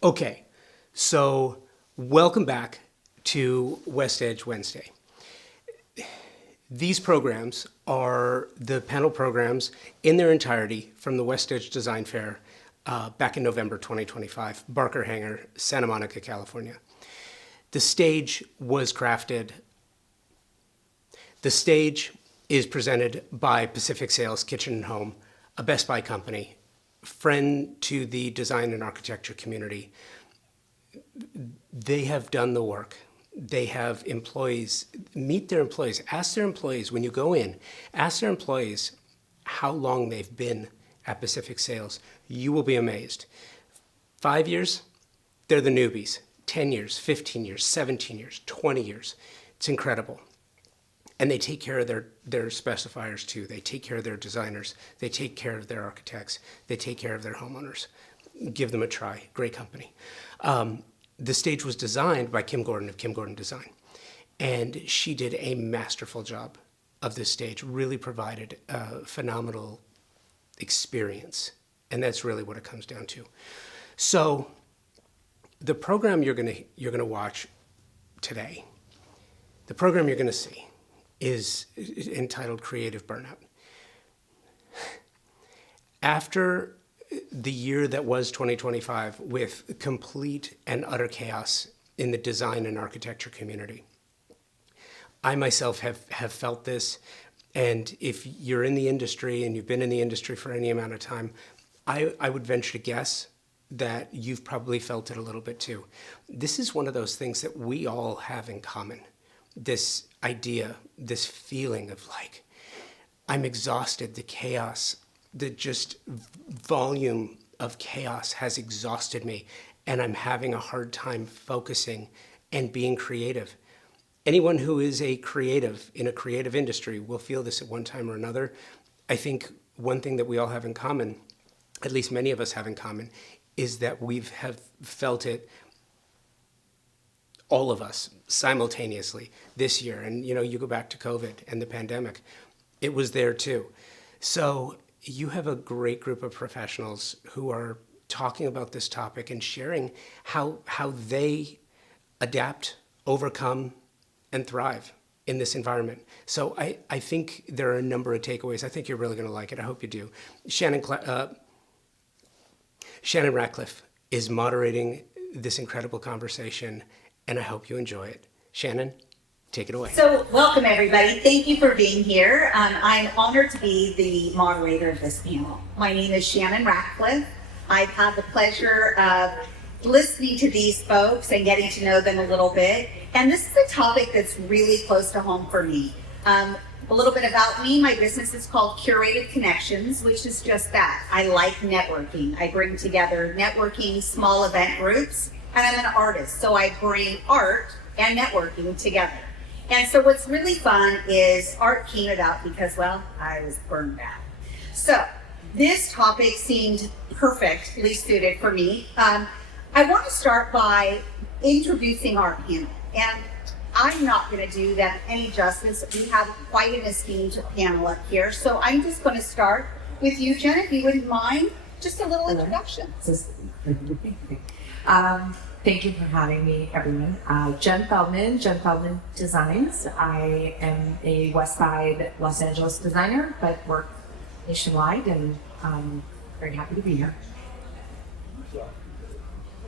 Okay, so welcome back to WestEdge Wednesday. These programs are the panel programs in their entirety from the WestEdge Design Fair back in November 2025, Barker Hangar, Santa Monica, California. The stage was crafted. The stage is presented by Pacific Sales Kitchen and Home, a Best Buy company, friend to the design and architecture community. They have done the work. They have employees. Meet their employees. Ask their employees when you go in, ask their employees how long they've been at Pacific Sales. You will be amazed. 5 years, they're the newbies. 10 years, 15 years, 17 years, 20 years. It's incredible. And they take care of their specifiers too. They take care of their designers. They take care of their architects. They take care of their homeowners. Give them a try. Great company. The stage was designed by Kim Gordon of Kim Gordon Design. And she did a masterful job of this stage, really provided a phenomenal experience. And that's really what it comes down to. So the program you're gonna watch today, the program you're gonna see is entitled Creative Burnout. After the year that was 2025 with complete and utter chaos in the design and architecture community, I myself have felt this. And if you're in the industry and you've been in the industry for any amount of time, I would venture to guess that you've probably felt it a little bit too. This is one of those things that we all have in common. This idea, this feeling of like, I'm exhausted, the chaos, the just volume of chaos has exhausted me, and I'm having a hard time focusing and being creative. Anyone who is a creative in a creative industry will feel this at one time or another. I think one thing that we all have in common, at least many of us have in common, is that have felt it, all of us, simultaneously this year. And you go back to COVID and the pandemic, it was there too. So you have a great group of professionals who are talking about this topic and sharing how they adapt, overcome, and thrive in this environment. So I think there are a number of takeaways. I think you're really gonna like it. I hope you do. Shannon Ratcliffe is moderating this incredible conversation, and I hope you enjoy it. Shannon, take it away. So welcome everybody. Thank you for being here. I'm honored to be the moderator of this panel. My name is Shannon Ratcliffe. I've had the pleasure of listening to these folks and getting to know them a little bit. And this is a topic that's really close to home for me. A little bit about me, my business is called Curated Connections, which is just that. I like networking. I bring together networking, small event groups, and I'm an artist. So I bring art and networking together. And so what's really fun is art came about because, well, I was burned out. So this topic seemed perfectly suited for me. I want to start by introducing our panel. And I'm not going to do them any justice. We have quite an esteemed panel up here. So I'm just going to start with you, Jen, if you wouldn't mind, just a little introduction. Thank you for having me, everyone. Jen Feldman Designs. I am a West Side Los Angeles designer, but work nationwide, and very happy to be here.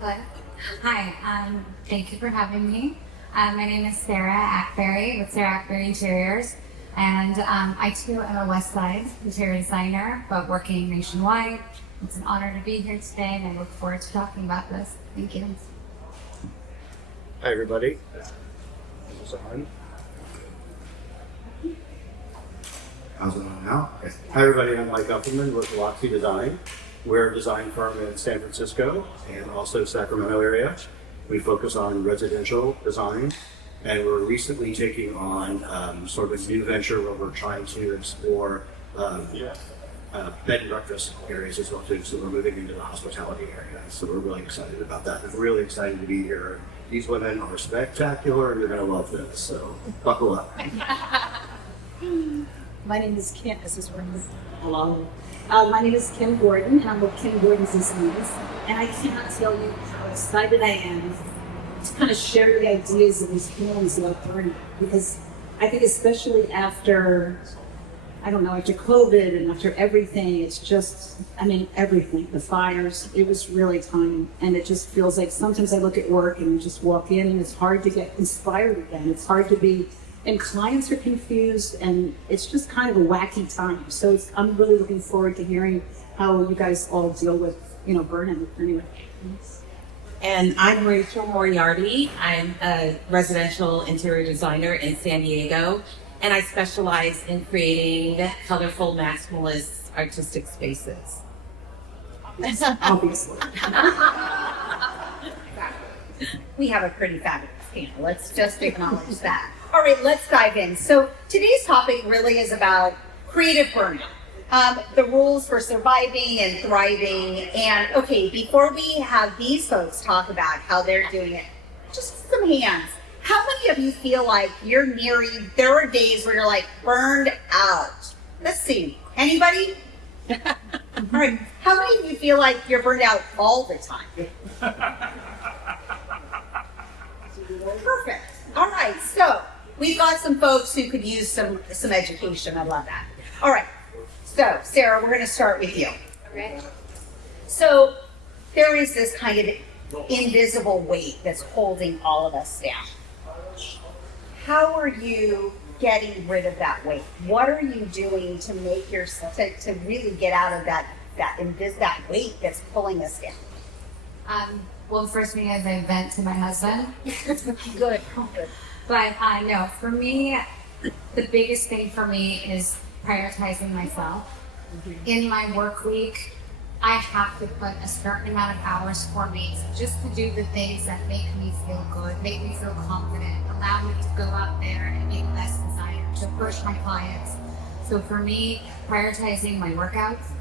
Hi, thank you for having me. My name is Sarah Ackberry with Sarah Ackberry Interiors, and I too am a West Side interior designer, but working nationwide. It's an honor to be here today, and I look forward to talking about this. Thank you. Hi everybody. Is this on? How's it on now? Okay. Hi everybody, I'm Mike Upperman with Loxy Design. We're a design firm in San Francisco and also Sacramento area. We focus on residential design, and we're recently taking on sort of a new venture where we're trying to explore bed and breakfast areas as well too. So we're moving into the hospitality area. So we're really excited about that. I'm really excited to be here. These women are spectacular and you're gonna love this, so buckle up. My name is Kim. This is Rose. Hello. My name is Kim Gordon, and I'm with Kim Gordon's Designs. And I cannot tell you how excited I am to kind of share the ideas of these feelings about burnout. Because I think especially after, I don't know, after COVID and after everything, it's just, I mean, everything, the fires, it was really time. And it just feels like sometimes I look at work and just walk in and it's hard to get inspired again. It's hard to be, and clients are confused and it's just kind of a wacky time. So I'm really looking forward to hearing how you guys all deal with, burnout. Anyway. And I'm Rachel Moriarty. I'm a residential interior designer in San Diego, and I specialize in creating colorful, maximalist, artistic spaces. Obviously. We have a pretty fabulous panel. Let's just acknowledge that. All right, let's dive in. So today's topic really is about creative burnout. The rules for surviving and thriving. And okay, before we have these folks talk about how they're doing it, just some hands. How many of you feel like you're nearing, there are days where you're like burned out? Let's see. Anybody? All right. How many of you feel like you're burned out all the time? Perfect. All right. So we've got some folks who could use some education. I love that. All right. So, Sarah, we're going to start with you. Okay. So, there is this kind of invisible weight that's holding all of us down. How are you getting rid of that weight? What are you doing to make yourself to really get out of that weight that's pulling us down? Well, the first thing is I vent to my husband. Good. But no, for me, the biggest thing for me is prioritizing myself. In my work week, I have to put a certain amount of hours for me just to do the things that make me feel good, make me feel confident, allow me to go out there and be the best designer, to push my clients. So for me, prioritizing my workouts,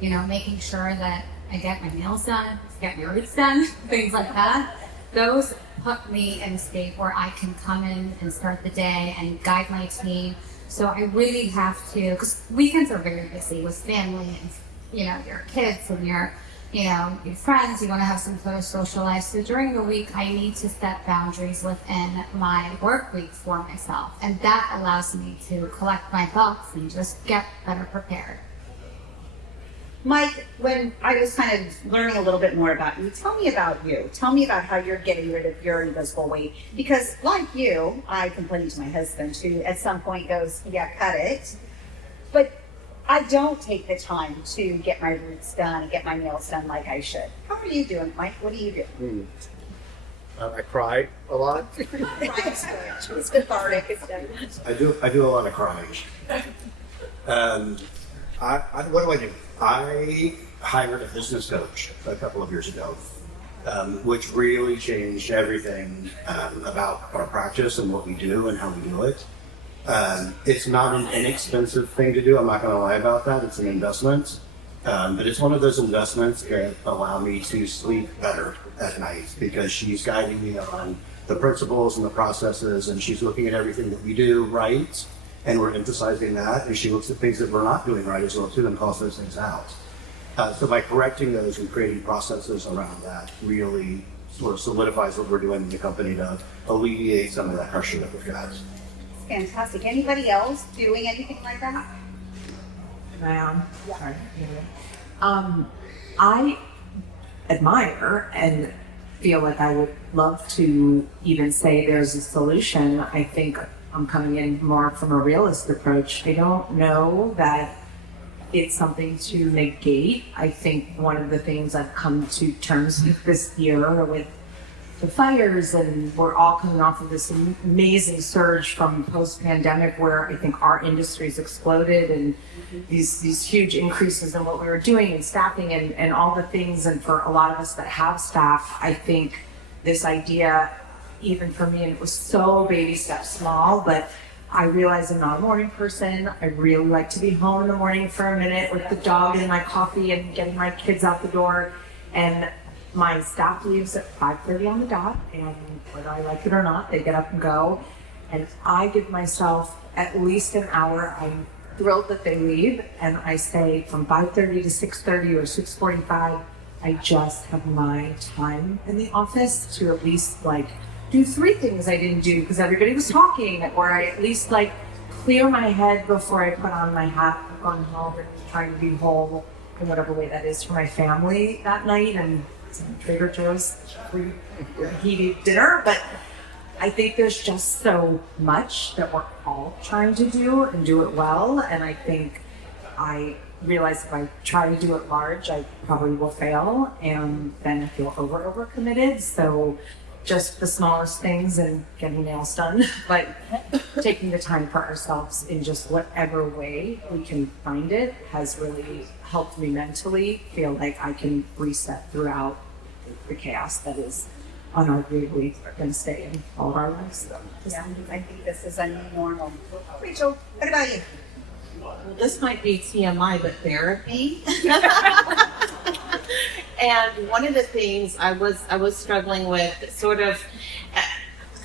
making sure that I get my nails done, get my roots done, things like that. Those put me in a state where I can come in and start the day and guide my team. So I really have to, because weekends are very busy with family and, your kids and your friends. You want to have some sort of social life. So during the week, I need to set boundaries within my work week for myself. And that allows me to collect my thoughts and just get better prepared. Mike, when I was kind of learning a little bit more about you, tell me about you. Tell me about how you're getting rid of your invisible weight. Because like you, I complain to my husband who at some point goes, yeah, cut it. But I don't take the time to get my roots done and get my nails done like I should. How are you doing, Mike? What do you do? I cry a lot. It's cathartic. I do a lot of crying. What do I do? I hired a business coach a couple of years ago, which really changed everything about our practice and what we do and how we do it. It's not an inexpensive thing to do. I'm not going to lie about that. It's an investment. But it's one of those investments that allow me to sleep better at night because she's guiding me on the principles and the processes, and she's looking at everything that we do right. And we're emphasizing that, and she looks at things that we're not doing right as well too and calls those things out. So by correcting those and creating processes around that really sort of solidifies what we're doing in the company to alleviate some of that pressure that we've got. Fantastic. Anybody else doing anything like that? Sorry. I admire and feel like I would love to even say there's a solution. I think I'm coming in more from a realist approach. I don't know that it's something to negate. I think one of the things I've come to terms with this year with the fires, and we're all coming off of this amazing surge from post-pandemic where I think our industry's exploded and these huge increases in what we were doing and staffing and all the things. And for a lot of us that have staff, I think this idea, even for me, and it was so baby steps small, but I realize I'm not a morning person. I really like to be home in the morning for a minute with the dog and my coffee and getting my kids out the door. And my staff leaves at 5:30 on the dot, and whether I like it or not, they get up and go. And I give myself at least an hour. I'm thrilled that they leave, and I say from 5:30 to 6:30 or 6:45, I just have my time in the office to at least like do 3 things I didn't do because everybody was talking, or I at least like clear my head before I put on my hat, going home and trying to be whole in whatever way that is for my family that night, and some Trader Joe's free heated dinner. But I think there's just so much that we're all trying to do and do it well, and I think I realize if I try to do it large, I probably will fail, and then I feel over committed. So just the smallest things and getting nails done, but taking the time for ourselves in just whatever way we can find it has really helped me mentally feel like I can reset throughout the chaos that is unarguably going to stay in all of our lives. So, Yeah, I think this is a new normal. Rachel, what about you? Well, this might be TMI, but therapy. And one of the things I was struggling with, sort of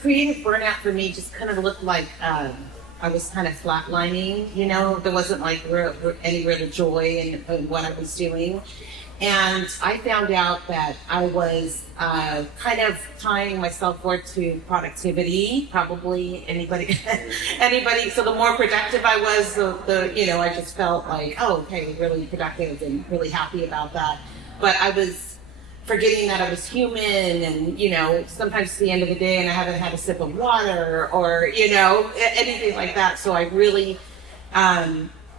creative burnout for me, just kind of looked like I was kind of flatlining. You know, there wasn't like any real joy in what I was doing. And I found out that I was kind of tying my self-worth to productivity. Probably anybody. So the more productive I was, I just felt like, oh, okay, really productive and really happy about that. But I was forgetting that I was human, and sometimes it's the end of the day and I haven't had a sip of water or anything like that. So I really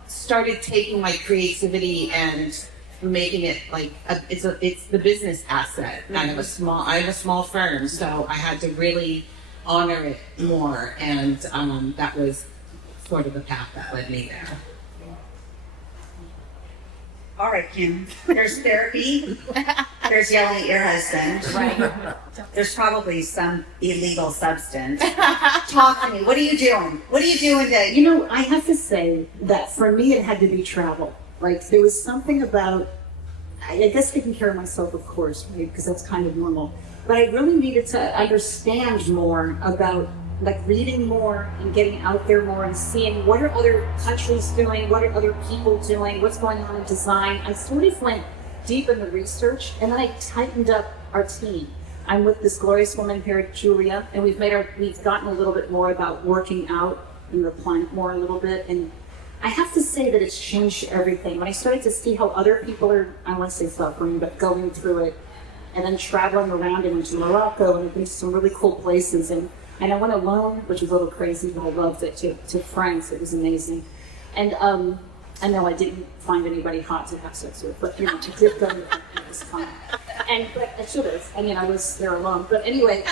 started taking my creativity and making it like it's the business asset. I have a small firm, so I had to really honor it more, and that was sort of the path that led me there. All right, Kim. There's therapy. There's yelling at your husband. Right. There's probably some illegal substance. Talk to me. What are you doing? What are you doing to? I have to say that for me, it had to be travel. Like, there was something about, I guess taking care of myself, of course, right? Because that's kind of normal. But I really needed to understand more about, like, reading more and getting out there more and seeing what are other countries doing, what are other people doing, what's going on in design. I sort of went deep in the research, and then I tightened up our team. I'm with this glorious woman here, Julia, and we've gotten a little bit more about working out in the planet more a little bit, and I have to say that it's changed everything. When I started to see how other people are, I don't want to say suffering, but going through it, and then traveling around and into Morocco and been to some really cool places, and I went alone, which was a little crazy, but I loved it, to France. It was amazing. And I know I didn't find anybody hot to have sex with, but I did go, it was fun. But I should have. I was there alone. But anyway,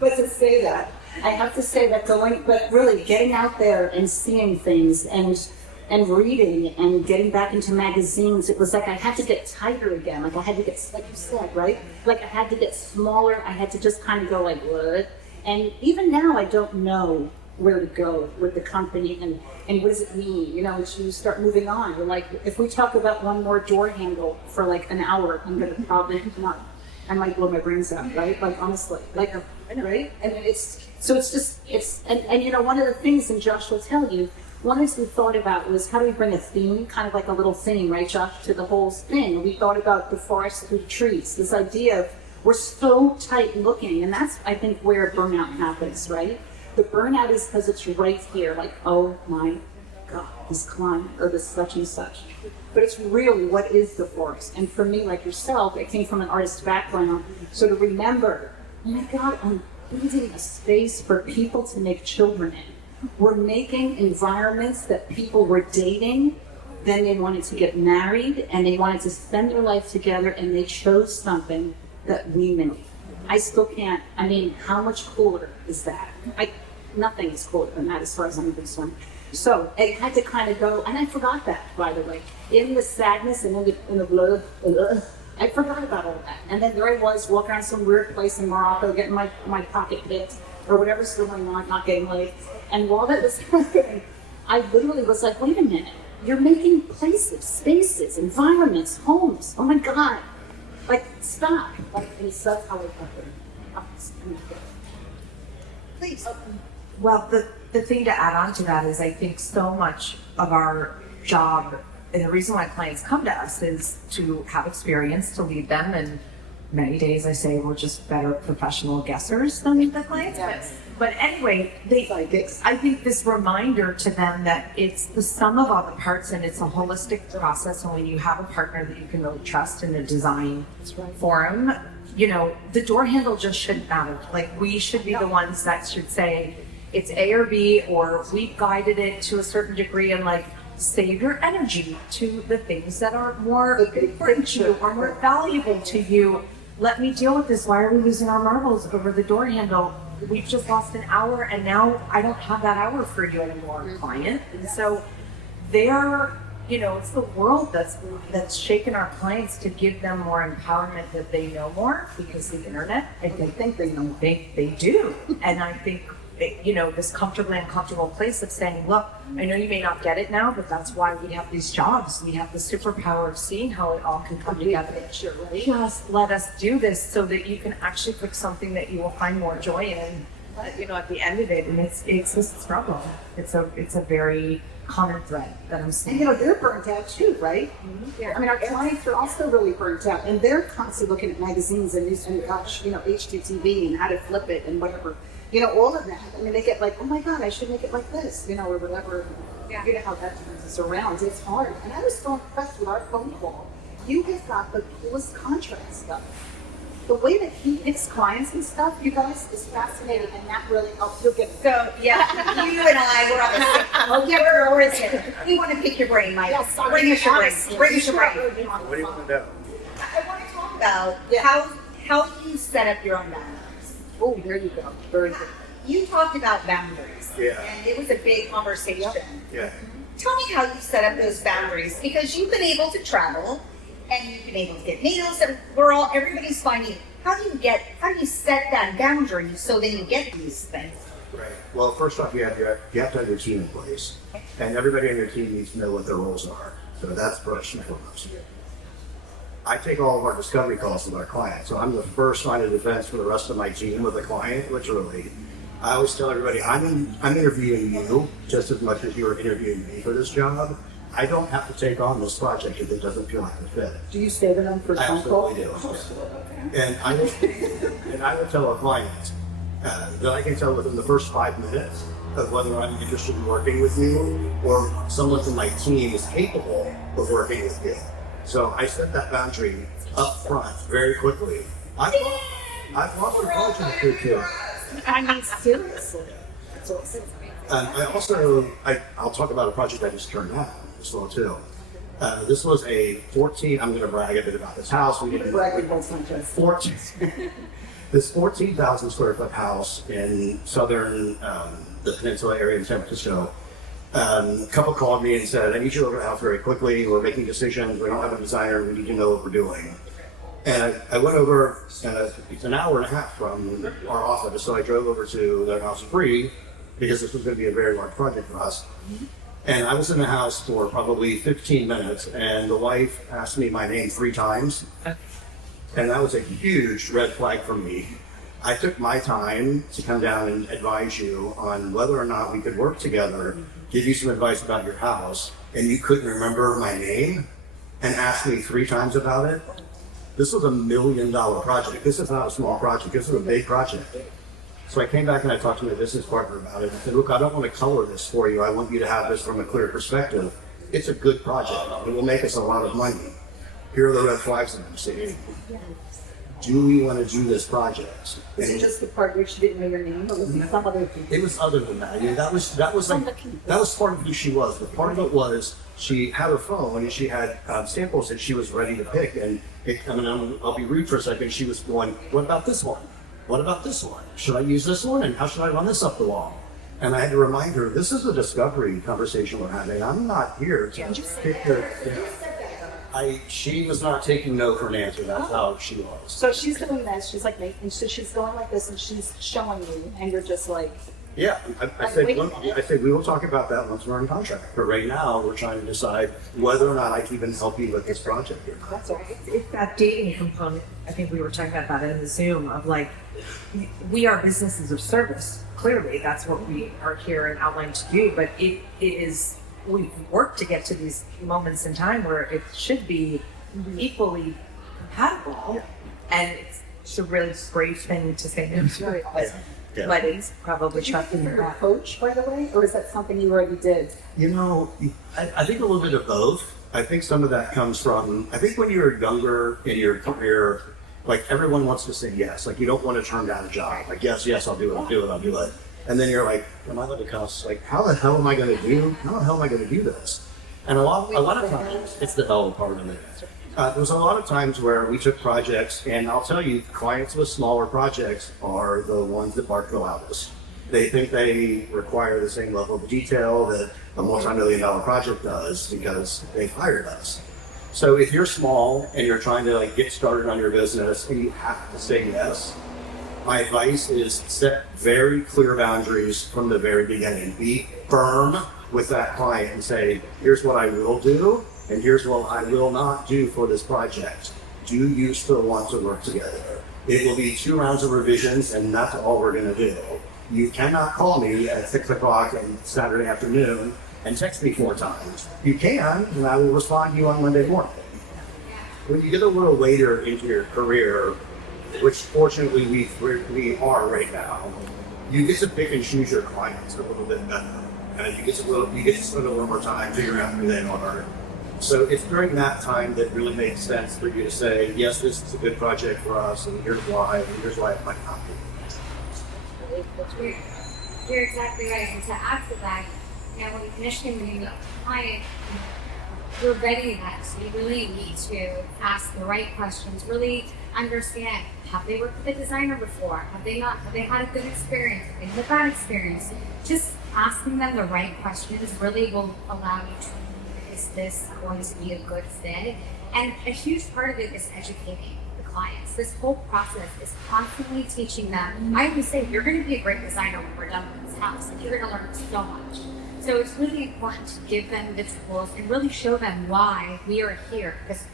but to say that, I have to say that but really getting out there and seeing things and reading and getting back into magazines, it was like I had to get tighter again. Like I had to get, like you said, right? Like I had to get smaller. I had to just kind of go like, what? And even now, I don't know where to go with the company and what does it mean? As you start moving on, you're like, if we talk about one more door handle for like an hour, I'm going to probably not, I might blow my brains out, right? Like honestly, like, right? And and one of the things, and Josh will tell you, one of the things we thought about was how do we bring a theme, kind of like a little theme, right, Josh, to the whole thing. We thought about the forest through the trees, this idea of we're so tight looking, and that's, I think, where burnout happens, right? The burnout is because it's right here, like, oh my God, this climate, or this such and such. But it's really, what is the forest? And for me, like yourself, I came from an artist background, so to remember, oh my God, I'm building a space for people to make children in. We're making environments that people were dating, then they wanted to get married, and they wanted to spend their life together, and they chose something that we made. I still can't, how much cooler is that? Nothing is cooler than that as far as I'm concerned. So it had to kind of go, and I forgot that, by the way. In the sadness and in the blood, I forgot about all that. And then there I was, walking around some weird place in Morocco, getting my pocket picked, or whatever's going on, not getting laid. And while that was happening, I literally was like, wait a minute, you're making places, spaces, environments, homes. Oh my God. Like, stop. Like, and that's how it happened. Please. Well, the thing to add on to that is I think so much of our job, and the reason why clients come to us is to have experience to lead them, and many days I say we're just better professional guessers than the clients. Yes. But anyway, I think this reminder to them that it's the sum of all the parts and it's a holistic process. And when you have a partner that you can really trust in a design forum, you know, the door handle just shouldn't matter. Like, we should be the ones that should say it's A or B, or we've guided it to a certain degree, and like, save your energy to the things that are more important to you or more valuable to you. Let me deal with this. Why are we losing our marbles over the door handle? We've just lost an hour, and now I don't have that hour for you anymore, client. And so they're, you know, it's the world that's shaken our clients to give them more empowerment, that they know more, because the internet, I think they know, they do. And I think, you know, this comfortably uncomfortable place of saying, look, I know you may not get it now, but that's why we have these jobs. We have the superpower of seeing how it all can come together. Just let us do this so that you can actually pick something that you will find more joy in, you know, at the end of it. And it's a struggle. It's a very common thread that I'm seeing. And you know, they're burnt out too, right? I mean, our clients are also really burnt out, and they're constantly looking at magazines and news, and gosh, you know, HGTV and how to flip it and whatever. You know, all of that. I mean, they get like, oh my God, I should make it like this, you know, or whatever. You know how that turns us around. It's hard. And I was so impressed with our phone call. You have got the coolest contract stuff. The way that he hits clients and stuff, you guys, is fascinating, and that really helps. You'll get it. So, yeah, you and I were on the same. Oh, yeah, we're always here. We want to pick your brain, Mike. Yes, Bring us your brain. Bring us your brain. What do you want to know? I want to talk about how you set up your own boundaries. Oh, there you go. Very good. You talked about boundaries. Yeah. And it was a big conversation. Yeah. Tell me how you set up those boundaries, because you've been able to travel and you've been able to get meals, and everybody's finding, how do you set that boundary so that you get these things? Right. Well, first off, you have to have your team in place, and everybody on your team needs to know what their roles are. So that's first and foremost. I take all of our discovery calls with our clients, so I'm the first line of defense for the rest of my team with a client, literally. I always tell everybody, I'm interviewing you just as much as you're interviewing me for this job. I don't have to take on this project if it doesn't feel like a fit. Do you stay with them for I phone call? absolutely do. And I will tell a client that I can tell within the first 5 minutes of whether I'm interested in working with you or someone from my team is capable of working with you. So I set that boundary up front very quickly. I've lost a project or two. I mean, seriously. I'll talk about a project I just turned down as well too. This was a 14. I'm going to brag a bit about this house. We didn't Bragging rights on just 14. This 14,000 square foot house in southern the peninsula area in San Francisco. A couple called me and said, "I need you to look at the house very quickly. We're making decisions. We don't have a designer. We need to know what we're doing." And I went over, and it's an hour and a half from our office, so I drove over to their house free, because this was going to be a very large project for us. And I was in the house for probably 15 minutes, and the wife asked me my name 3 times. And that was a huge red flag for me. I took my time to come down and advise you on whether or not we could work together, give you some advice about your house, and you couldn't remember my name and ask me 3 times about it. This was $1 million project. This is not a small project. This is a big project. So I came back and I talked to my business partner about it. I said, "Look, I don't want to color this for you. I want you to have this from a clear perspective. It's a good project. It will make us a lot of money. Here are the red flags that I'm seeing. Do we want to do this project?" Is it just the part where she didn't know your name, or was it some other thing? It was other than that. I mean, that was part of who she was. But part of it was she had her phone and she had samples that she was ready to pick. And I'll be rude for a second. She was going, "What about this one? What about this one? Should I use this one? And how should I run this up the wall?" And I had to remind her, this is a discovery conversation we're having. I'm not here to pick the. She was not taking no for an answer. That's how she was. So she's doing this. She's like making. So she's going like this, and she's showing you, and you're just like, Yeah, I say we will talk about that once we're in contract. But right now, we're trying to decide whether or not I can even help you with this project. That's all right. It's that dating component. I think we were talking about that in the Zoom of like, we are businesses of service. Clearly, that's what we are here and outlined to do. But it is, we've worked to get to these moments in time where it should be equally compatible. And it's a really brave thing to say. It's really awesome. Yeah. But it's probably trusting You're a that. coach, by the way, or is that something you already did? You know, I think a little bit of both. I think some of that comes from, I think when you're younger in your career, like everyone wants to say yes. Like you don't want to turn down a job. Like, yes, I'll do it. And then you're like, am I the cost? Like, how the hell am I going to do this? And a lot of times, it's the hell part of it. There was a lot of times where we took projects, and I'll tell you, clients with smaller projects are the ones that bark the loudest. They think they require the same level of detail that a multi-million-dollar project does because they've hired us. So if you're small and you're trying to like get started on your business and you have to say yes, my advice is set very clear boundaries from the very beginning. Be firm with that client and say, here's what I will do, and here's what I will not do for this project. Do you still want to work together? It will be 2 rounds of revisions, and that's all we're going to do. You cannot call me at 6 o'clock on Saturday afternoon and text me 4 times. You can, and I will respond to you on Monday morning. When you get a little later into your career, which fortunately we are right now, you get to pick and choose your clients a little bit better. You get to spend a little more time figuring out who they are. So it's during that time that really makes sense for you to say, yes, this is a good project for us, and here's why it might not be. You're exactly right. And to add to that, when initially when you meet a client, you're ready that. So you really need to ask the right questions, really understand, have they worked with a designer before? Have they not? Have they had a good experience? Have they had a bad experience? Just asking them the right questions really will allow you to, is this going to be a good fit? And a huge part of it is educating the clients. This whole process is constantly teaching them. I always say, you're going to be a great designer when we're done with this house. Like, you're going to learn so much. So it's really important to give them the tools and really show them why we are here, because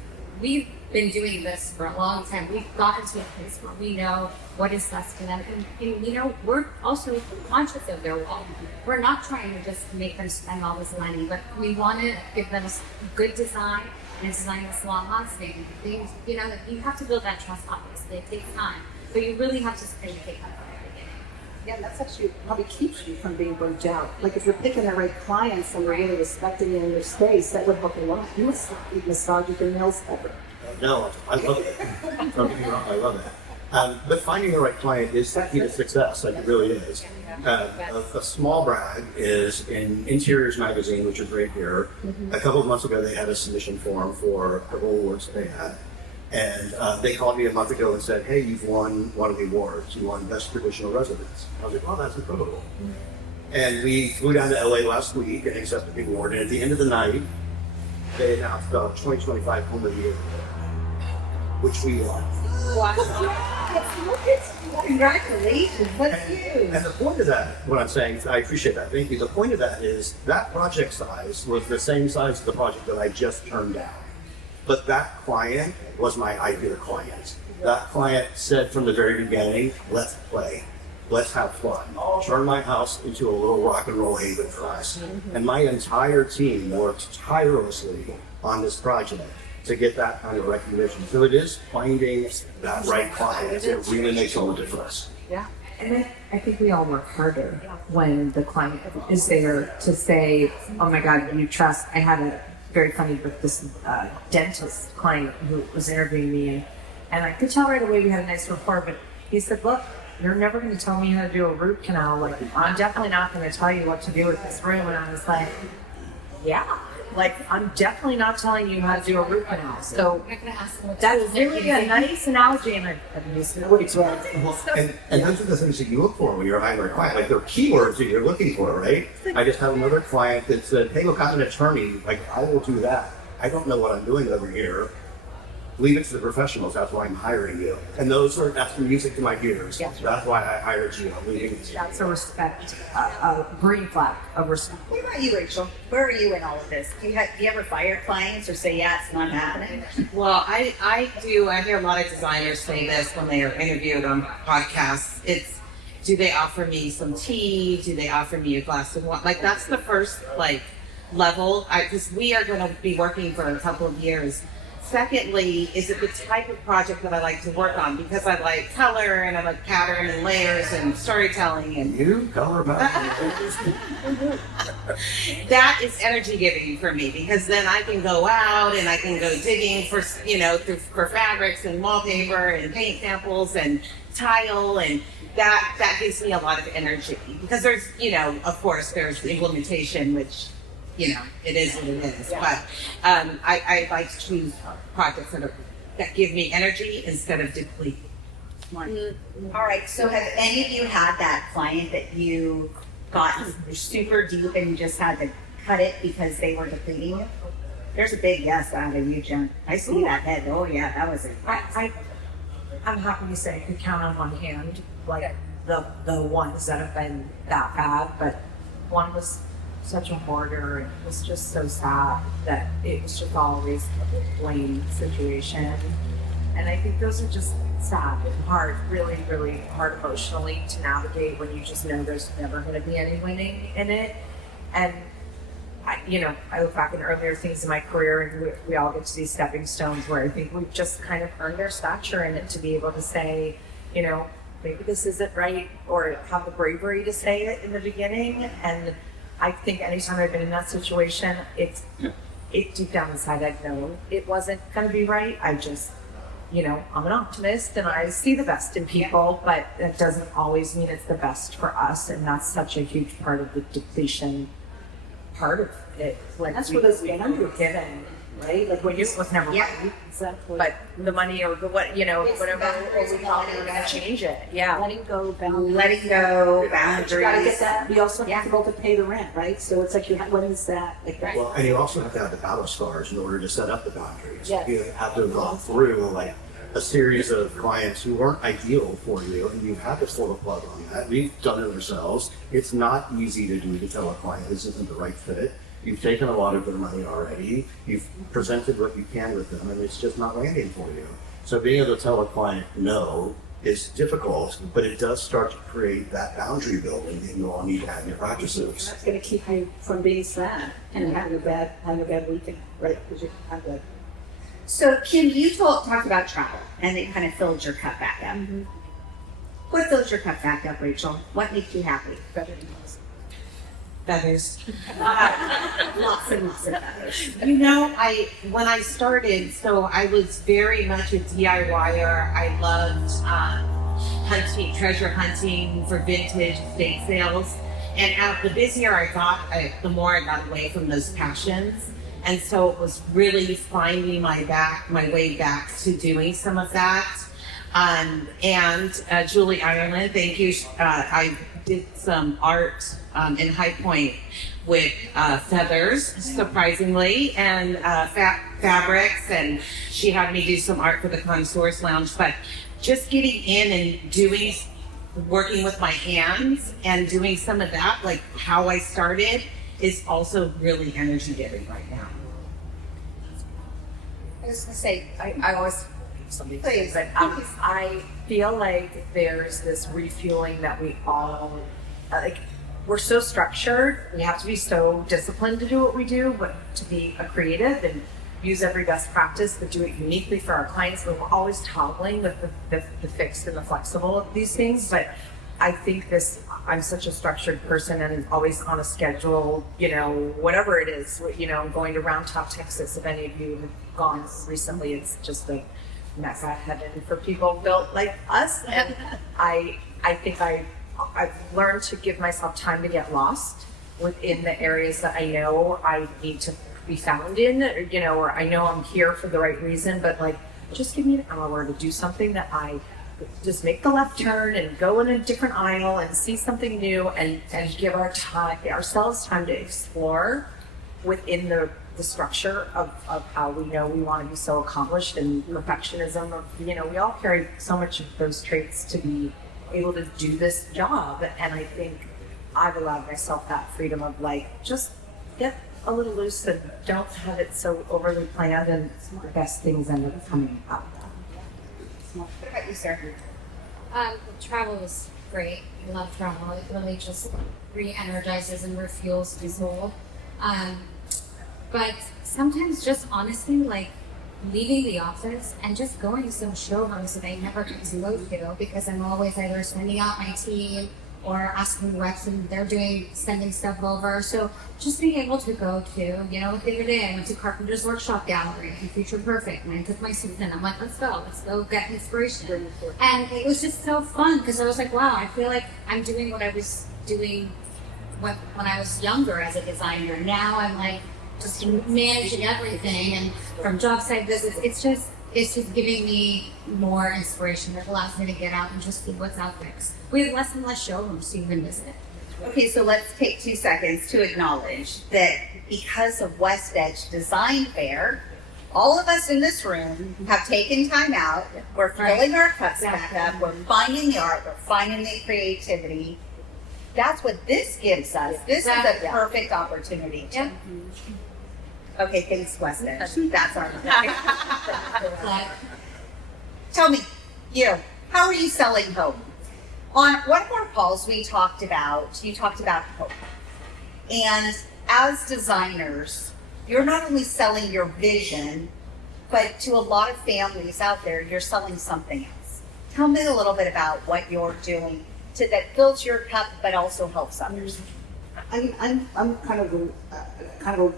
we've been doing this for a long time. We've gotten to a place where we know what is best for them. And we're also conscious of their wall. We're not trying to just make them spend all this money, but we want to give them a good design and a design that's long-lasting. Things, you have to build that trust, obviously. It takes time. So you really have to educate them. Yeah, that's actually probably keeps you from being burnt out. Like if you're picking the right clients and they're really respecting you in your space, that would help a lot. You must not massage with your nails ever. No, I love it. Don't get me wrong, I love it. But finding the right client is the key to success, like it really is. A small brag is in Interiors Magazine, which is right here. A couple of months ago, they had a submission form for the whole awards they had. And they called me a month ago and said, hey, you've won one of the awards. You won Best Traditional Residence. I was like, oh, that's incredible. And we flew down to LA last week and accepted the award. And at the end of the night, they announced the 2025 Home of the Year, which we won. Wow. Congratulations. That's huge. And the point of that, what I'm saying, I appreciate that. Thank you. The point of that is that project size was the same size as the project that I just turned down. But that client was my ideal client. That client said from the very beginning, let's play. Let's have fun. Turn my house into a little rock and roll haven for us. And my entire team worked tirelessly on this project to get that kind of recognition. So it is finding that right client that really makes all the difference. Yeah. And I think we all work harder when the client is there to say, oh my God, you trust. I had a very funny with this dentist client who was interviewing me, and I could tell right away we had a nice rapport, but he said, look, you're never going to tell me how to do a root canal. Like, I'm definitely not going to tell you what to do with this room. And I was like, yeah, like, I'm definitely not telling you how to do a root canal. So that's really a nice analogy, and I've used it. It's right. And those are the things that you look for when you're hiring a client. Like, they're keywords that you're looking for, right? I just had another client that said, hey, look, I'm an attorney. Like, I will do that. I don't know what I'm doing over here. leave it to the professionals. That's why I'm hiring you. And that's music to my ears. Yeah. That's why I hired you. I'm leaving it to you. That's a respect, a green flag of respect. What about you, Rachel? Where are you in all of this? Do you ever fire clients or say, yeah, it's not happening? Well, I do. I hear a lot of designers say this when they are interviewed on podcasts. It's, do they offer me some tea? Do they offer me a glass of water? Like, that's the first, like, level, because we are going to be working for a couple of years. Secondly, is it the type of project that I like to work on? Because I like color and I like pattern and layers and storytelling and You color back. that is energy giving for me, because then I can go out and I can go digging for, for fabrics and wallpaper and paint samples and tile, and that gives me a lot of energy, because there's, of course there's the implementation, which, it is what it is. Yeah. But I like to choose projects that give me energy instead of depleting. All right, so have any of you had that client that you got super deep and you just had to cut it because they were depleting you? There's a big yes out of you, Jen. I see that head. Oh yeah, that was it. I'm happy to say I could count on one hand, like the ones that have been that bad, but one was such a hoarder, and it was just so sad that it was just always a blame situation. And I think those are just sad and hard, really, really hard emotionally to navigate when you just know there's never going to be any winning in it. And I look back in earlier things in my career, and we all get to these stepping stones where I think we've just kind of earned our stature in it to be able to say, maybe this isn't right, or have the bravery to say it in the beginning. And I think anytime I've been in that situation, it deep down inside I've known it wasn't going to be right. I just, I'm an optimist and I see the best in people, but that doesn't always mean it's the best for us. And that's such a huge part of the depletion part of it. Like, That's what it's been were given, right? Like when you was never Yeah. right. exactly. But the money or the whatever we boundaries thought we were going to change it. Yeah. letting go, boundaries. Letting go, But you gotta boundaries. get that. You also Yeah. have to be able to pay the rent, right? So it's like when is that? Like that. Well, and you also have to have the battle scars in order to set up the boundaries. Yes. You have to have gone through like a series of clients who weren't ideal for you, and you've had to pull the plug on that. We've done it ourselves. It's not easy to do, to tell a client this isn't the right fit. You've taken a lot of their money already. You've presented what you can with them, and it's just not landing for you. So being able to tell a client no is difficult, but it does start to create that boundary building that you all need to have in your practices. That's going to keep you from being sad and having a bad weekend, right? Because you have that. So Kim, you talked about travel and it kind of filled your cup back up. Mm-hmm. What fills your cup back up, Rachel? What makes you happy? Better than us. Feathers. Lots and lots of others. When I started, so I was very much a DIYer. I loved treasure hunting for vintage estate sales. And the busier I got, the more I got away from those passions. And so it was really finding my way back to doing some of that. And Julie Ireland, thank you. I did some art in High Point with feathers, surprisingly, and fabrics, and she had me do some art for the Connoisseurs Lounge. But just getting in and working with my hands and doing some of that, like how I started, is also really energy giving right now. I was gonna say, I always something, Please. but I feel like there's this refueling that we all like. We're so structured. We have to be so disciplined to do what we do, but to be a creative and use every best practice, but do it uniquely for our clients. But we're always toggling with the fixed and the flexible of these things. But I think I'm such a structured person and always on a schedule, whatever it is, going to Round Top, Texas. If any of you have gone recently, it's just a mess of heaven for people built like us. And I think I've learned to give myself time to get lost within the areas that I know I need to be found in, or I know I'm here for the right reason, but like, just give me an hour to do something that I just make the left turn and go in a different aisle and see something new and give ourselves time to explore within the the structure of how we know we want to be so accomplished, and perfectionism of, we all carry so much of those traits to be able to do this job. And I think I've allowed myself that freedom of like, just get a little loose and don't have it so overly planned, and the best things end up coming out of that. What about you, sir? Travel is great. I love travel. It really just re-energizes and refuels my soul. But sometimes just honestly, like leaving the office and just going to some showrooms that I never get to go to because I'm always either sending out my team or asking reps and they're sending stuff over. So just being able to go to, the other day I went to Carpenter's Workshop Gallery and Future Perfect, and I took my assistant. I'm like, let's go get inspiration. And it was just so fun because I was like, wow, I feel like I'm doing what I was doing when I was younger as a designer. Now I'm like just managing everything, and from job site visits, it's just giving me more inspiration. It allows me to get out and just see what's out there. We have less and less showrooms to even visit. Okay, so let's take 2 seconds to acknowledge that because of WestEdge Design Fair, all of us in this room have taken time out. We're filling our cups back up. We're finding the art. We're finding the creativity. That's what this gives us. This is a perfect opportunity. Yeah. Okay, thanks, WestEdge. That's our. But Tell me, how are you selling hope? On one of our calls, you talked about hope. And as designers, you're not only selling your vision, but to a lot of families out there, you're selling something else. Tell me a little bit about what you're doing that fills your cup, but also helps others. I'm kind of I don't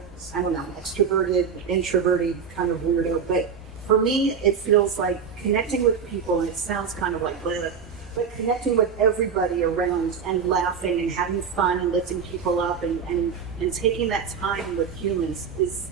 know, extroverted, introverted kind of weirdo, but for me, it feels like connecting with people, and it sounds kind of like bleh, but connecting with everybody around and laughing and having fun and lifting people up and taking that time with humans is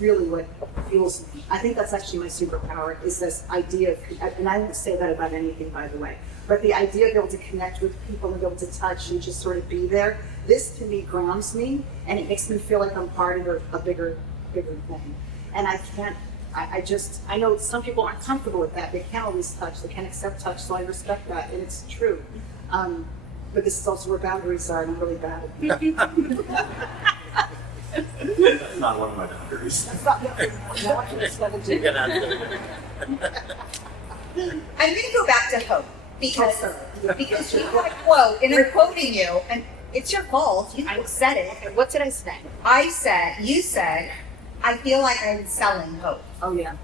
really what fuels me. I think that's actually my superpower, is this idea of, and I won't say that about anything, by the way, but the idea of being able to connect with people and be able to touch and just sort of be there, this to me grounds me, and it makes me feel like I'm part of a bigger thing. And I know some people aren't comfortable with that. They can't always touch, they can't accept touch, so I respect that, and it's true. But this is also where boundaries are, and I'm really bad at it. That's not one of my boundaries. I'm going to go back to hope because you had a quote, and I'm quoting you, and it's your fault. You said it. What did I say? You said, I feel like I'm selling hope. Oh yeah,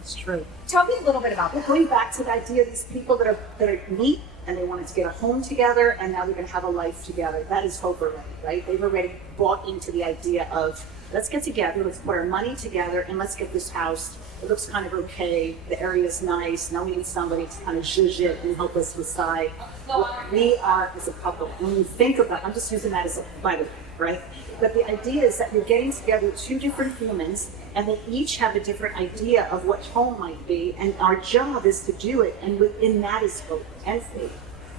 it's true. Tell me a little bit about We're that. going back to the idea of these people that are neat and they wanted to get a home together, and now they're going to have a life together. That is hope already, right? They've already bought into the idea of, let's get together, let's put our money together, and let's get this house. It looks kind of okay. The area is nice. Now we need somebody to kind of zhuzh it and help us decide what we are as a couple. And when you think about, I'm just using that as a, by the way, right? But the idea is that you're getting together two different humans, and they each have a different idea of what home might be, and our job is to do it, and within that is hope and faith,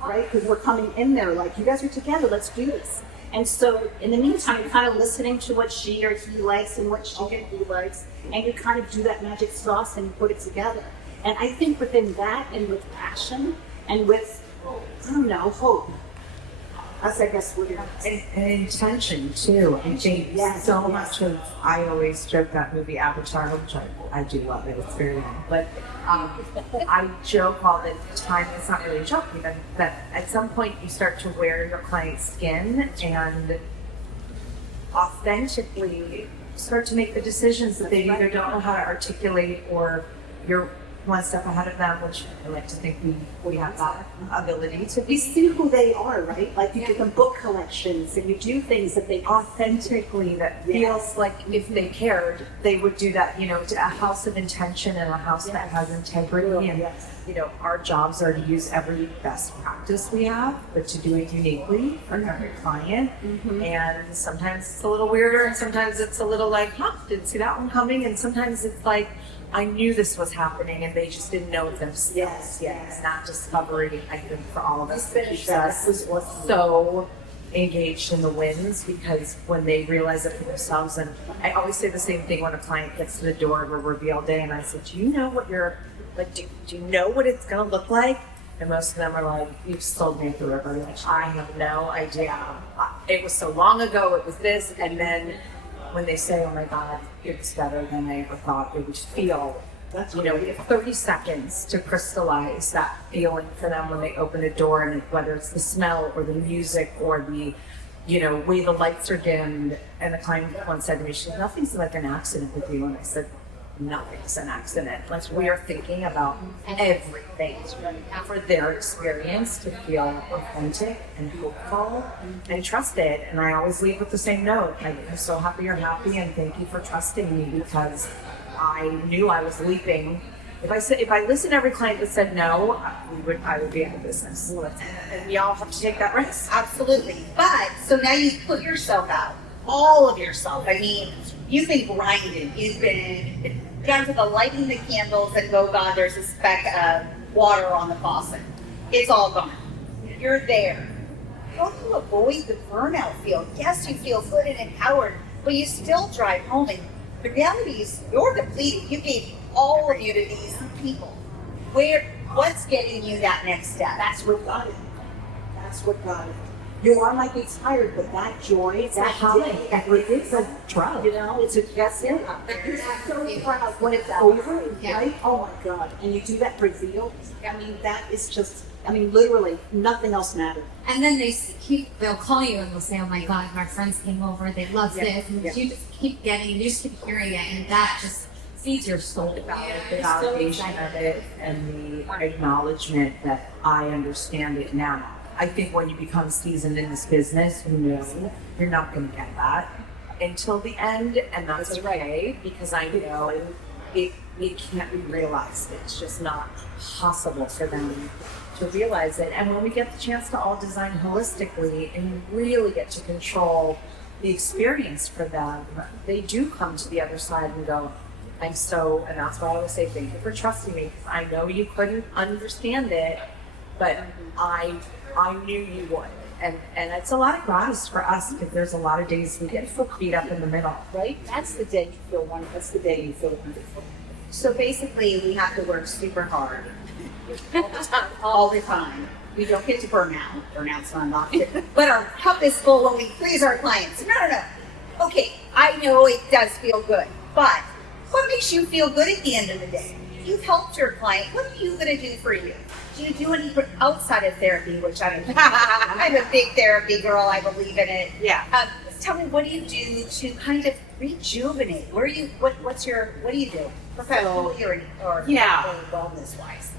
right? Because we're coming in there like, you guys are together, let's do this. And so in the meantime, you're kind of listening to what she or he likes and what she or he likes, and you kind of do that magic sauce and you put it together. And I think within that, and with passion, and with, I don't know, hope, that's, I guess, what it is. And intention too. I think so much of, I always joke that movie Avatar, which I do love it, it's very long, but I joke all the time, it's not really a joke even, that at some point you start to wear your client's skin and authentically start to make the decisions that they either don't know how to articulate, or you're one step ahead of them, which I like to think we have that ability to You be see who they are, right? Like you give them book collections and you do things that they authentically, that feels like if they cared, they would do that, to a house of intention and a house that has integrity. And, our jobs are to use every best practice we have, but to do it uniquely for every client. Mm-hmm. And sometimes it's a little weirder, and sometimes it's a little like, didn't see that one coming. And sometimes it's like, I knew this was happening and they just didn't know it themselves. Yes. It's that discovery, I think, for all of us that keeps us so engaged in the wins, because when they realize it for themselves, and I always say the same thing when a client gets to the door of a reveal day, and I say, do you know what you're, like, do you know what it's gonna look like? And most of them are like, you've sold me the river. Like, I have no idea. It was so long ago, it was this, and then when they say, oh my God, it's better than I ever thought it would feel. You know, we have 30 seconds to crystallize that feeling for them when they open the door, and whether it's the smell or the music or the, you know, way the lights are dimmed. And the client once said to me, she said, nothing's like an accident with you. And I said, nothing's an accident. Like, we are thinking about everything for their experience to feel authentic and hopeful and trusted. And I always leave with the same note. Like, I'm so happy you're happy, and thank you for trusting me, because I knew I was leaping. If I listened to every client that said no, I would be out of business. And y'all have to take that risk. Absolutely. But so now you put yourself out, all of yourself. I mean, you've been grinding. You've been down to the lighting the candles and oh God, there's a speck of water on the faucet. It's all gone. You're there. How do you avoid the burnout feel? Yes, you feel good and empowered, but you still drive home. And the reality is you're depleted. You gave all of you to these people. What's getting you that next step? That's what got it. That's what got it. You are might be tired, but that joy, that high, it's a drug. You know, it's a yes, yeah. You're so proud when it's over, right? Oh my God! And you do that reveal. I mean, that is just. I mean, literally, nothing else matters. And then they'll call you and they'll say, oh my God, my friends came over, they love this. And you just keep hearing it, and that just feeds your soul. The validation of it and the acknowledgement that I understand it now. I think when you become seasoned in this business, you know you're not going to get that until the end, and that's okay, because I know it can't be realized. It's just not possible for them to realize it. And when we get the chance to all design holistically and really get to control the experience for them, they do come to the other side and go, and that's why I always say thank you for trusting me, because I know you couldn't understand it, but I knew you would. And it's a lot of gratis for us, because there's a lot of days we get beat up in the middle. Right? That's the day you feel wonderful. That's the day you feel wonderful. So basically, we have to work super hard. All the time. We don't get to burn out. Burnout's not an option. But our cup is full when we please our clients. No. Okay, I know it does feel good, but what makes you feel good at the end of the day? You've helped your client. What are you going to do for you? Do you do any outside of therapy, which I'm a big therapy girl. I believe in it. Yeah. Tell me, what do you do to kind of rejuvenate? What do you do? Professionally or wellness wise?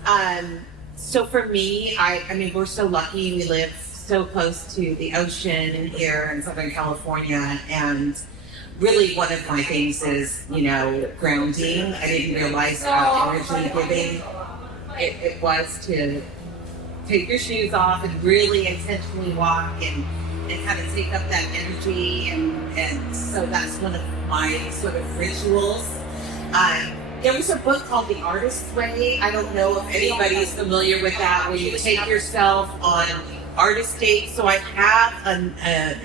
So for me, I mean, we're so lucky. We live so close to the ocean here in Southern California, and really one of my things is, grounding. I didn't realize how energy giving it was to take your shoes off and really intentionally walk and kind of take up that energy, and so that's one of my sort of rituals. There was a book called The Artist's Way. I don't know if anybody's familiar with that, where you take yourself on artist dates. So I have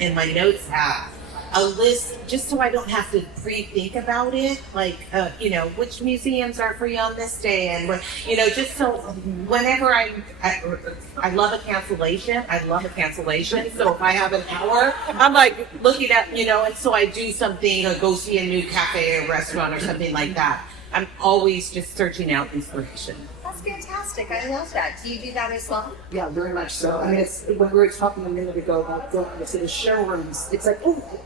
in my notes app a list, just so I don't have to pre-think about it, like, which museums are free on this day, and, just so whenever I love a cancellation, so if I have an hour, I'm like looking at, and so I do something, or go see a new cafe or restaurant or something like that. I'm always just searching out inspiration. That's fantastic. I love that. Do you do that as well? Yeah, very much so. I mean, it's when we were talking a minute ago about going to the showrooms, it's like,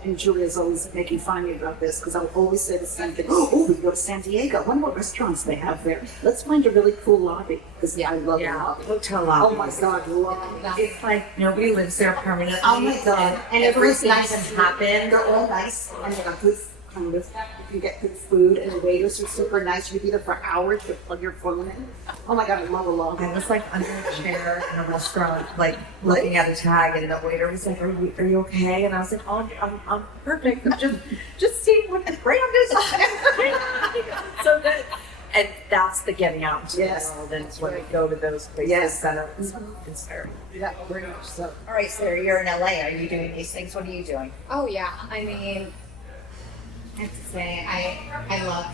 and Julia's always making fun of me about this, because I would always say the same thing. We go to San Diego. I wonder what restaurants they have there. Let's find a really cool lobby, because I love the lobby. Hotel lobby. Oh my God, love it. It's like nobody lives there permanently. Oh my God. And everything can happen. They're all nice, and they have good kind of. You can get good food, and the waiters are super nice. You can be there for hours to plug your phone in. Oh my God, I love a lobby. I was like under a chair in a restaurant, like looking at a tag, and the waiter was like, "Are you okay?" And I was like, "Oh, I'm perfect. I'm just seeing what the brand is." So good. And that's the getting out into Yes. the world, and it's when we go to those places Yes. that are inspiring. Yeah, very much so. All right, Sarah, you're in LA. Are you doing these things? What are you doing? Oh yeah, I mean, I have to say, I love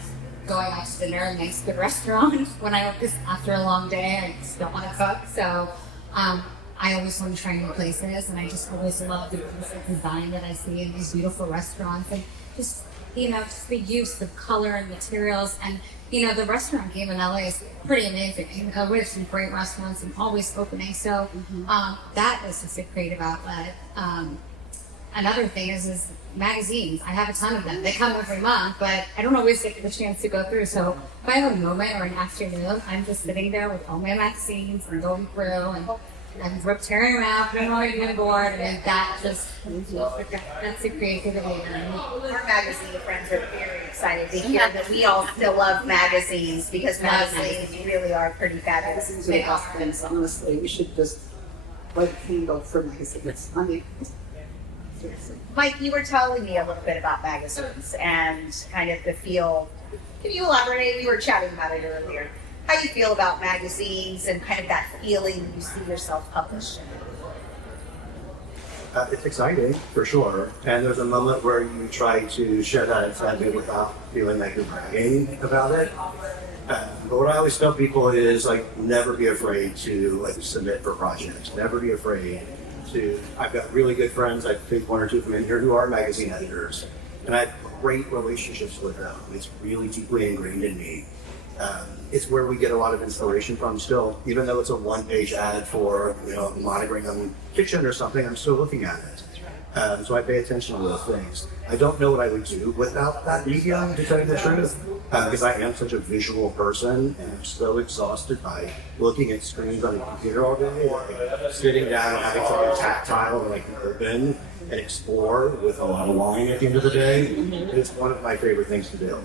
going out to dinner in nice good restaurants. When I work this after a long day, I just don't want to cook. So I always want to try new places, and I just always love the beautiful design that I see in these beautiful restaurants, and just just the use of color and materials. And the restaurant game in LA is pretty amazing. We have some great restaurants and always opening. So that is just a creative outlet. Another thing is magazines. I have a ton of them. They come every month, but I don't always get the chance to go through. So if I have a moment or an afternoon, I'm just sitting there with all my magazines and going through and tearing around, putting them on my board, and that's the creativity. Our magazine friends are very excited to hear that we all still love magazines, because magazines really are pretty fabulous. Magazines are the best things, honestly. We should just light a candle for magazines. I mean, seriously. Mike, you were telling me a little bit about magazines and kind of the feel. Can you elaborate? We were chatting about it earlier. How you feel about magazines and kind of that feeling when you see yourself published? It's exciting, for sure. And there's a moment where you try to share that excitement without feeling like you're bragging about it. But what I always tell people is, never be afraid to submit for projects. Never be afraid to. I've got really good friends, I think one or two of them in here, who are magazine editors. And I have great relationships with them. It's really deeply ingrained in me. It's where we get a lot of inspiration from still. Even though it's a one-page ad for monitoring on fiction or something, I'm still looking at it. So I pay attention to those things. I don't know what I would do without that medium, to tell you the truth, because I am such a visual person, and I'm so exhausted by looking at screens on a computer all day, sitting down, having something tactile and open and explore with a lot of line at the end of the day. It's one of my favorite things to do.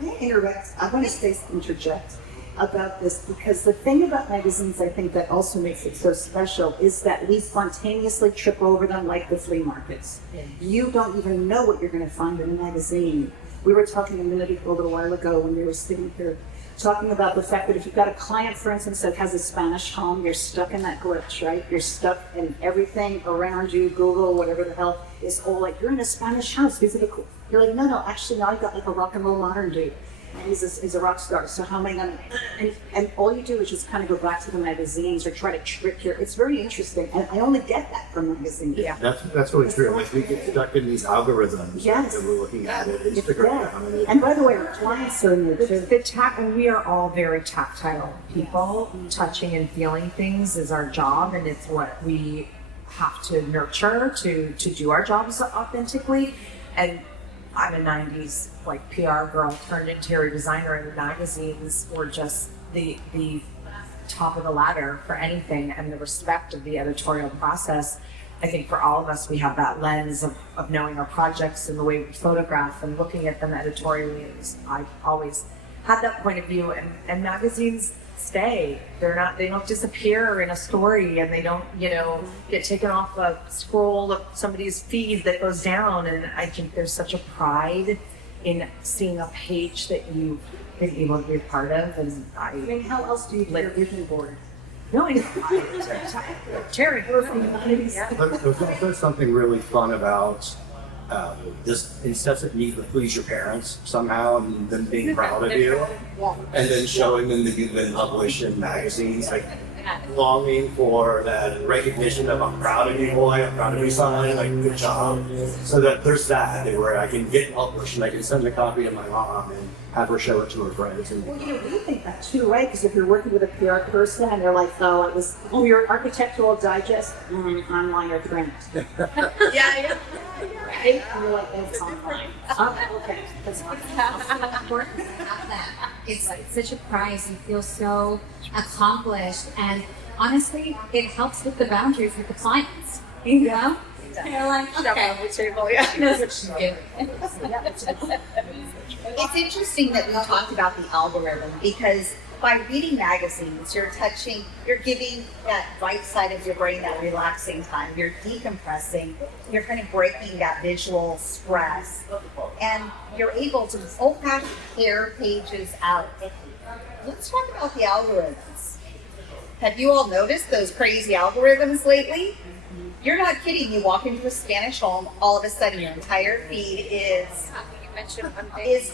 May I interrupt? I want to interject about this, because the thing about magazines, I think, that also makes it so special is that we spontaneously trip over them like the flea markets. You don't even know what you're going to find in a magazine. We were talking a little while ago when we were sitting here talking about the fact that if you've got a client, for instance, that has a Spanish home, you're stuck in that glitch, right? You're stuck in everything around you, Google, whatever the hell, is all you're in a Spanish house. You're like, no, actually, now I've got a rock and roll modern dude. And he's a rock star, so how am I gonna, and all you do is just kind of go back to the magazines or try to trick it's very interesting, and I only get that from magazines. Yeah. That's really true. We get stuck in these algorithms that we're looking at Instagram. And by the way, our clients are in there too. We are all very tactile people. Touching and feeling things is our job, and it's what we have to nurture to do our jobs authentically. And I'm a 90s PR girl turned interior designer, and the magazines were just the top of the ladder for anything, and the respect of the editorial process. I think for all of us, we have that lens of knowing our projects and the way we photograph and looking at them editorially. I've always had that point of view, and magazines stay. They don't disappear in a story, and they don't, get taken off a scroll of somebody's feed that goes down. And I think there's such a pride in seeing a page that you've been able to be a part of. And I mean, how else do you do your vision board? No, Terry, There's also something really fun about this incessant need to please your parents somehow, and them being proud of you, and then showing them that you've been published in magazines, longing for that recognition of I'm proud of you, boy, I'm proud of you, son, good job. So that there's that where I can get published and I can send a copy to my mom and have her show it to her friends. Well, we think that too, right? Because if you're working with a PR person and they're like, you're Architectural Digest, online or print. Yeah. Right? And you're like, that's online. Okay, that's fine. It's such a prize. You feel so accomplished, and honestly, it helps with the boundaries with the clients. You're like, okay, she knows what she's doing. It's interesting that we talked about the algorithm, because by reading magazines, you're giving that right side of your brain that relaxing time. You're decompressing. You're kind of breaking that visual stress. And you're able to full-page tear pages out. Let's talk about the algorithms. Have you all noticed those crazy algorithms lately? You're not kidding. You walk into a Spanish home, all of a sudden your entire feed is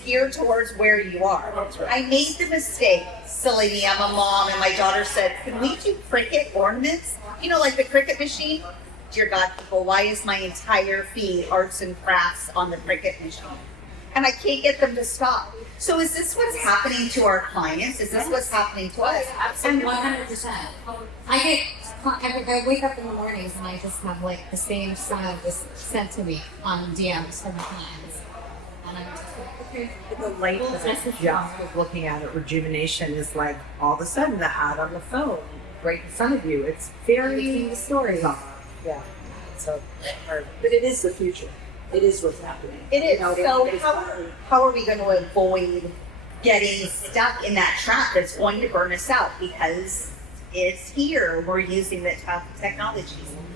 geared towards where you are. I made the mistake, silly me, I'm a mom, and my daughter said, can we do Cricut ornaments? You know, like the Cricut machine? Dear God, people, why is my entire feed arts and crafts on the Cricut machine? And I can't get them to stop. So is this what's happening to our clients? Is this what's happening to us? And 100%. I wake up in the mornings and I just have like the same sound just sent to me on DMs from clients. And I'm just like, okay. The light that Jeff was looking at at rejuvenation is like all of a sudden the ad on the phone right in front of you. It's very the stories. Yeah. So, but it is the future. It is what's happening. It is. You know, So how are we going to avoid getting stuck in that trap that's going to burn us out? Because it's here. We're using the top technologies.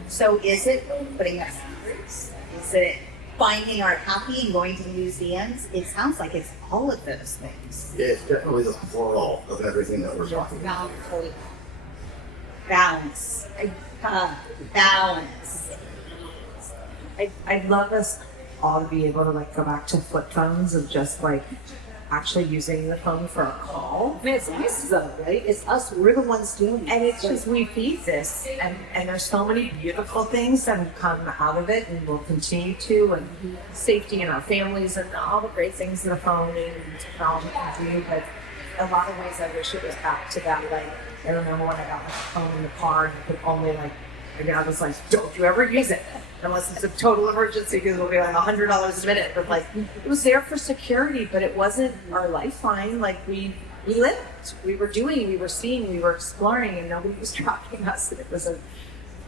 So is it putting us boundaries? Is it finding our happy and going to museums? It sounds like it's all of those things. Yeah, it's definitely the plural of everything that we're talking about. Balance. Balance. I'd love us all to be able to like go back to flip phones of just like actually using the phone for a call. I mean, it's us though, right? It's us. We're the ones doing it. And it's just, we feed this, and there's so many beautiful things that have come out of it and will continue to, and safety in our families and all the great things that a phone and technology can do. But a lot of ways I wish it was back to that. Like, I remember when I got my phone in the car and could only like, my dad was like, don't you ever use it unless it's a total emergency because it'll be like $100 a minute. But like, it was there for security, but it wasn't our lifeline. Like we lived, we were doing, we were seeing, we were exploring, and nobody was tracking us. And it was a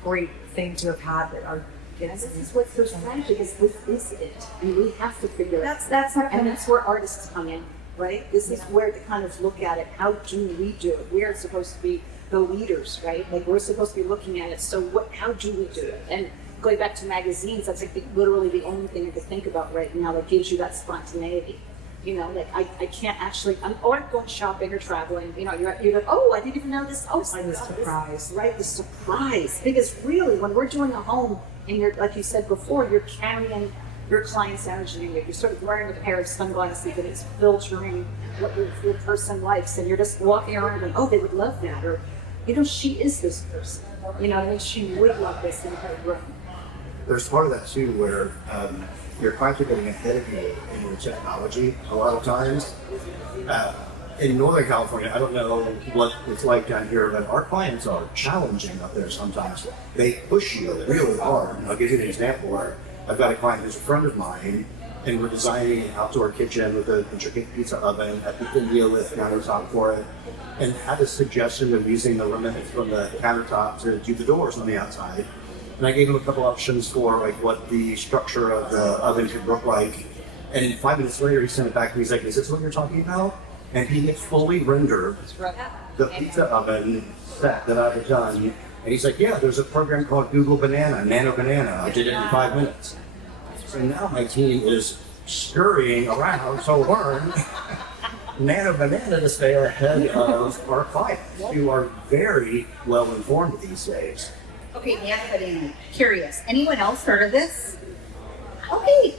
great thing to have had that our kids. This is what's so tragic is this is it. And we have to figure it out. That's And that's where artists come in, right? This is where to kind of look at it. How do we do it? We are supposed to be the leaders, right? Like we're supposed to be looking at it. So how do we do it? And going back to magazines, that's like literally the only thing I could think about right now that gives you that spontaneity. You know, like I can't actually, I'm going shopping or traveling. You know, you're like, oh, I didn't even know this. Oh, I'm the surprise. right? The surprise. Because really, when we're doing a home, and you're, like you said before, you're carrying your client's energy with you. You're sort of wearing a pair of sunglasses and it's filtering what your person likes, and you're just walking around and, oh, they would love that, or, you know, she is this person. You know, and she would love this in her room. There's part of that too where your clients are getting ahead of you in your technology a lot of times. In Northern California, I don't know what it's like down here, but our clients are challenging up there sometimes. They push you really hard. And I'll give you an example where I've got a client who's a friend of mine, and we're designing an outdoor kitchen with an intricate pizza oven at the India lift countertop for it, and had a suggestion of using the remnants from the countertop to do the doors on the outside. And I gave him a couple options for like what the structure of the oven could look like. And 5 minutes later, he sent it back to me. He's like, "Is this what you're talking about?" And he had fully rendered the pizza oven set that I've done. And he's like, "Yeah, there's a program called Google Banana, Nano Banana. I did it in 5 minutes." So now my team is scurrying around to learn Nano Banana to stay ahead of our clients, who are very well informed these days. Okay, Nano Banana. Curious. Anyone else heard of this? Okay.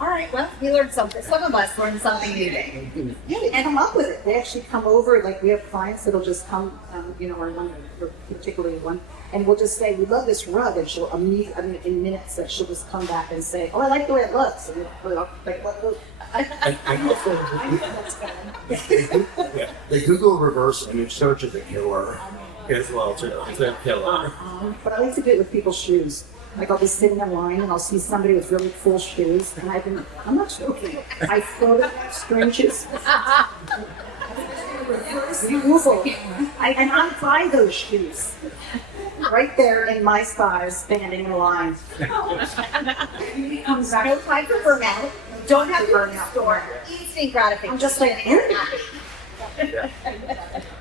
All right. Well, we learned something. Some of us learned something new today. Yeah, they come up with it. They actually come over. Like we have clients that'll just come, you know, or one, or particularly one, and we'll just say, "We love this rug," and she'll immediately, in minutes, that she'll just come back and say, "Oh, I like the way it looks." And we'll like, "What?" And also, the Google reverse image search is a killer as well too. It's a killer. But I like to do it with people's shoes. Like I'll be sitting in line and I'll see somebody with really cool shoes, and I'm not joking. I photograph strangers. Google. And I buy those shoes. Right there in my size, standing in line. He comes back. No time for burnout. Don't have to burn out. Store. Instant gratification. I'm just like,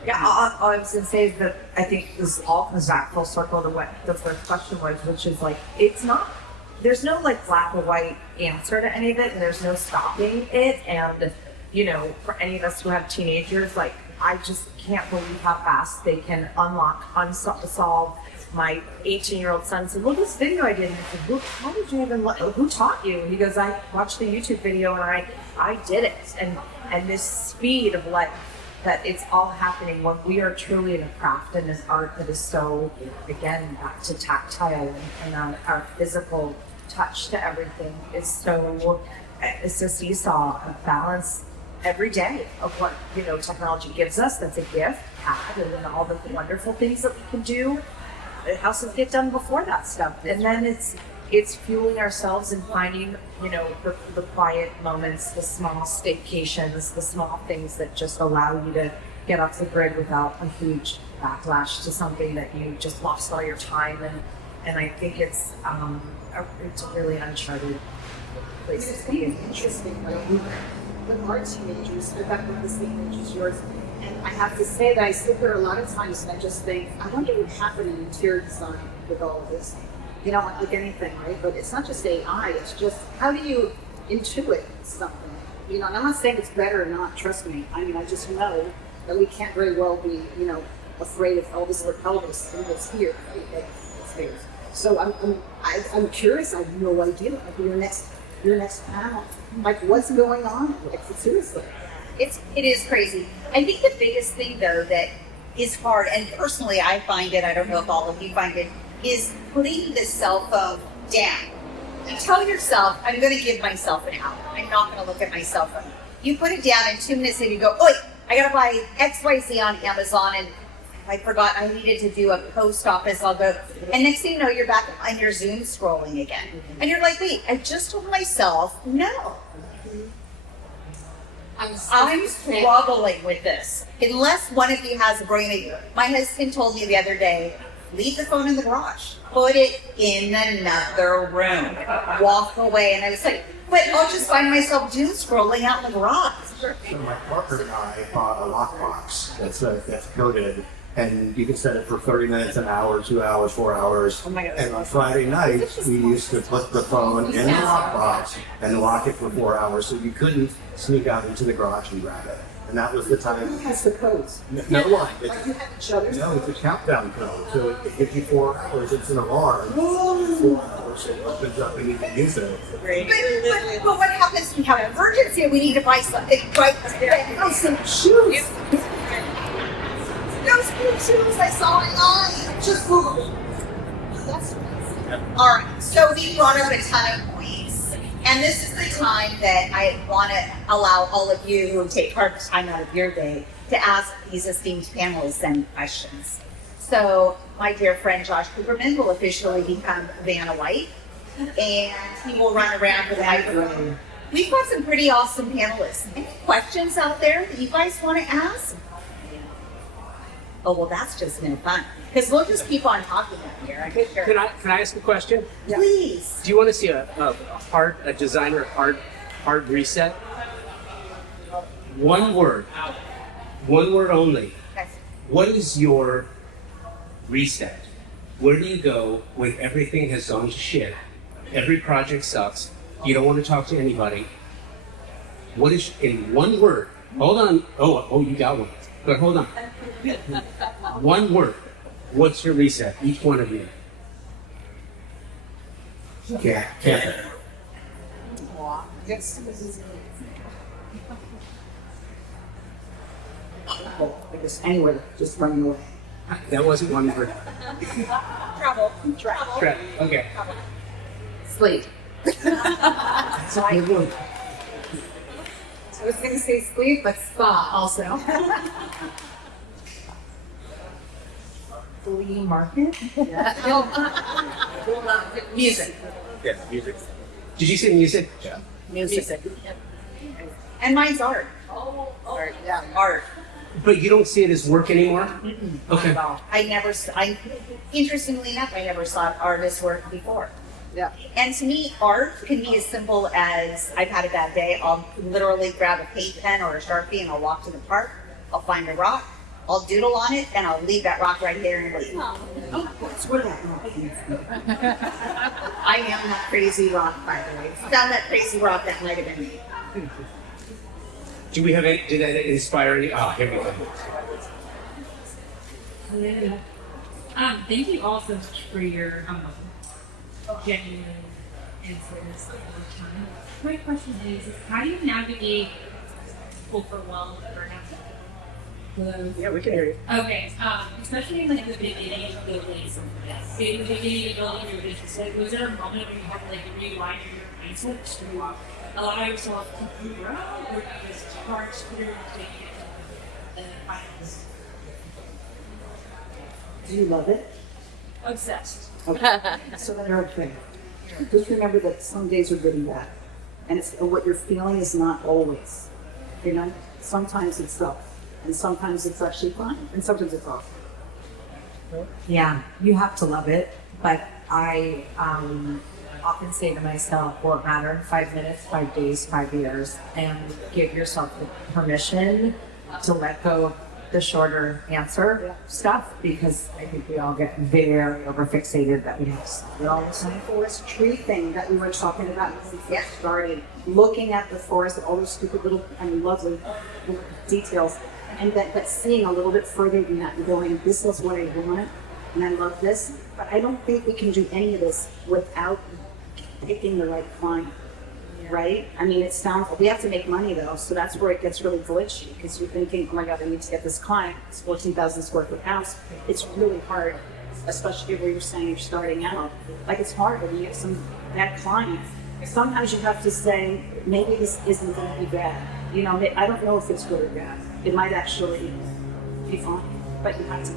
Yeah, all I was gonna say is that I think this all comes back full circle to what the first question was, which is like, it's not, there's no like black or white answer to any of it, and there's no stopping it. And, you know, for any of us who have teenagers, like, I just can't believe how fast they can solve. My 18-year-old son said, "Look, this video I did." And I said, "Look, how did you even? Who taught you?" And he goes, "I watched the YouTube video and I did it." And this speed of like that, it's all happening when we are truly in a craft and an art that is so, again, back to tactile and our physical touch to everything is so. It's a seesaw of balance every day of what, you know, technology gives us. That's a gift, and then all the wonderful things that we can do. It has to get done before that stuff, and then it's fueling ourselves and finding, you know, the quiet moments, the small staycations, the small things that just allow you to get off the grid without a huge backlash to something that you just lost all your time. And I think it's a really uncharted place to be. It's interesting, right? With our teenagers, I've got one of the same age as yours. And I have to say that I sit there a lot of times and I just think, I wonder what's happening in interior design with all of this. You know, like anything, right? But it's not just AI, it's just how do you intuit something? You know, and I'm not saying it's better or not, trust me. I mean, I just know that we can't very well be, you know, afraid of Elvis or Elvis and what's here, right? Like, it's there. So I'm curious, I have no idea. Like your next panel, like what's going on? Like seriously. It is crazy. I think the biggest thing though that is hard, and personally I find it, I don't know if all of you find it, is putting the cell phone down. You tell yourself, I'm going to give myself an hour. I'm not going to look at my cell phone. You put it down and 2 minutes later you go, oi, I got to buy XYZ on Amazon and I forgot I needed to do a post office. I'll go. And next thing you know, you're back on your Zoom scrolling again. And you're like, wait, I just told myself, no. I'm struggling with this. Unless one of you has a brilliant idea. My husband told me the other day, leave the phone in the garage. Put it in another room. Walk away. And I was like, but I'll just find myself doom scrolling out in the garage. So my partner and I bought a lockbox that's coded, and you can set it for 30 minutes, an hour, 2 hours, 4 hours. Oh my God. And on Friday nights, we used to put the phone in the lockbox and lock it for 4 hours, so you couldn't sneak out into the garage and grab it. And that was the time. Who has the codes? No one. Like you have each other's? No, it's a countdown code. So it gives you 4 hours. It's an alarm. 4 hours. It opens up and you can use it. But what happens when we have an emergency and we need to buy something right there? Oh, some shoes. Those new shoes I saw online. Just Google. That's amazing. All right. So we brought up a ton of points. And this is the time that I want to allow all of you who take time out of your day to ask these esteemed panelists any questions. So my dear friend Josh Cooperman will officially become Vanna White, and he will run around with a microphone. We've got some pretty awesome panelists. Any questions out there that you guys want to ask? Oh, well, that's just been fun. Because we'll just keep on talking out here. Can I ask a question? Yeah. Please. Do you want to see a designer hard reset? One word only. Okay. What is your reset? Where do you go when everything has gone to shit? Every project sucks. You don't want to talk to anybody. What is, in one word? Hold on. Oh, you got one. But hold on. One word. What's your reset? Each one of you. Cat. I guess anywhere, just running away. That wasn't one word. Travel. Okay. Sleep. That's a good one. I was going to say sleep, but spa also. Flea market? Music. Yeah, music. Did you say music? Yeah. Music. And mine's art. Art. Yeah, art. But you don't see it as work anymore? Okay. Interestingly enough, I never saw artists work before. Yeah. And to me, art can be as simple as I've had a bad day. I'll literally grab a paint pen or a Sharpie and I'll walk to the park. I'll find a rock. I'll doodle on it, and I'll leave that rock right there and leave. Oh, that's what happened. I am that crazy rock, by the way. Found that crazy rock that might have been me. Do we have any, did that inspire any? Oh, here we go. Thank you all so much for your genuine answers all the time. My question is how do you navigate overwhelm and burnout? Hello? Yeah, we can hear you. Okay, especially in like the beginning of building, in the beginning of building your business, like was there a moment where you had to like realign your mindset to allow yourself to grow, or you just charge through taking it and finance? Do you love it? Obsessed. Okay. So then you're okay. Just remember that some days are good and bad. And it's what you're feeling is not always. You know? Sometimes it's tough. And sometimes it's actually fine. And sometimes it's off. Yeah, you have to love it. But I often say to myself, won't matter in 5 minutes, 5 days, 5 years, and give yourself the permission to let go of the shorter answer stuff, because I think we all get very overfixated that we have to stop it all the time. Forest tree thing that we were talking about when we first started. Looking at the forest, all those stupid little, lovely little details. And but seeing a little bit further than that and going, this is what I want, and I love this. But I don't think we can do any of this without picking the right client, right? I mean, it sounds, we have to make money though, so that's where it gets really glitchy, because you're thinking, oh my God, I need to get this client. It's 14,000 square foot house. It's really hard, especially where you're saying you're starting out. Like, it's hard when you get some bad clients. Sometimes you have to say, maybe this isn't going to be bad. You know, I don't know if it's good or bad. It might actually be fine, but you have to.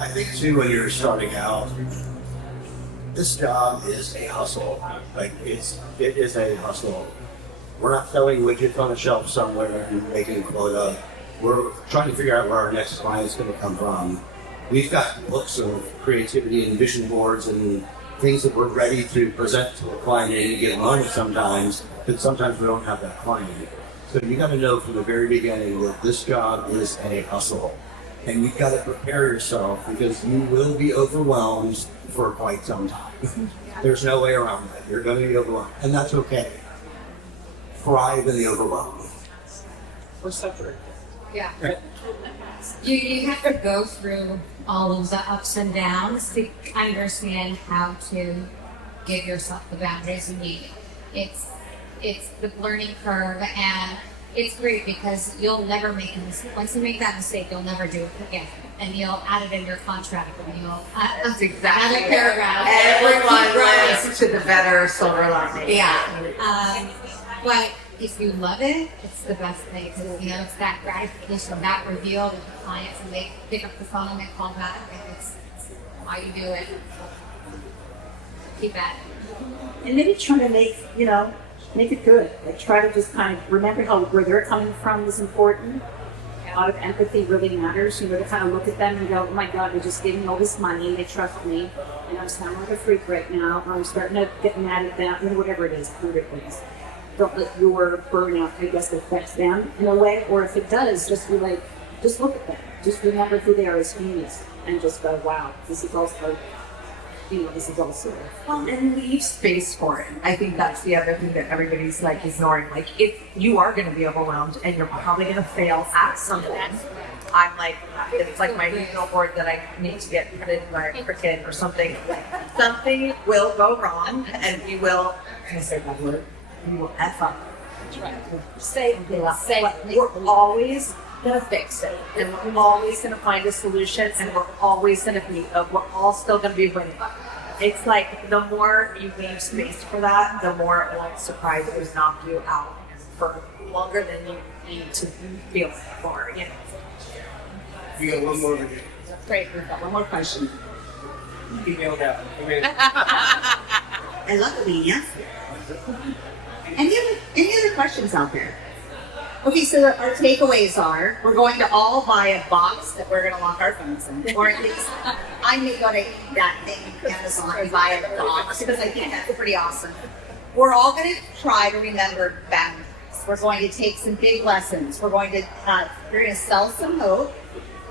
I think too, when you're starting out, this job is a hustle. Like it is a hustle. We're not selling widgets on a shelf somewhere and making quota. We're trying to figure out where our next client is going to come from. We've got books of creativity and vision boards and things that we're ready to present to a client at any given moment sometimes, but sometimes we don't have that client. So you got to know from the very beginning that this job is a hustle. And you've got to prepare yourself, because you will be overwhelmed for quite some time. There's no way around it. You're going to be overwhelmed. And that's okay. Thrive in the overwhelm. Or suffer. Yeah. You have to go through all of the ups and downs to understand how to give yourself the boundaries you need. It's the learning curve, and it's great because you'll never make a mistake. Once you make that mistake, you'll never do it again. And you'll add it in your contract, and you'll That's exactly add a paragraph. Everyone listens to the better silver lining. Yeah. But if you love it, it's the best thing. Because, you know, it's that gratification, that reveal with the clients, and they pick up the phone and they call back, and it's why you do it. Keep at it. And maybe try to make it good. Like, try to just kind of remember where they're coming from is important. A lot of empathy really matters. You know, to kind of look at them and go, oh my God, they just gave me all this money and they trust me, and I'm sounding like a freak right now, or I'm starting to get mad at them, whatever it is, don't let your burnout, I guess, affect them in a way, or if it does, just be like, just look at them. Just remember who they are as humans, and just go, wow, this is also, this is also. Well, and leave space for it. I think that's the other thing that everybody's like ignoring. Like, if you are going to be overwhelmed and you're probably going to fail at something, I'm like, it's like my regional board that I need to get printed by a cricket or something. Something will go wrong, and we will. Can I say that word? We will F up. Say we're always gonna fix it, and we're always gonna find a solution, and we're always gonna be. We're all still gonna be winning. It's like the more you leave space for that, the more it will surprise you, knock you out for longer than you need to feel it for. We got one more. Great, we've got one more question. Email that. I love the media. Any other questions out there? Okay, so our takeaways are, we're going to all buy a box that we're going to lock our phones in. Or at least I may go to that thing on Amazon and buy a box, because I think that's pretty awesome. We're all going to try to remember boundaries. We're going to take some big lessons. We're going to sell some hope.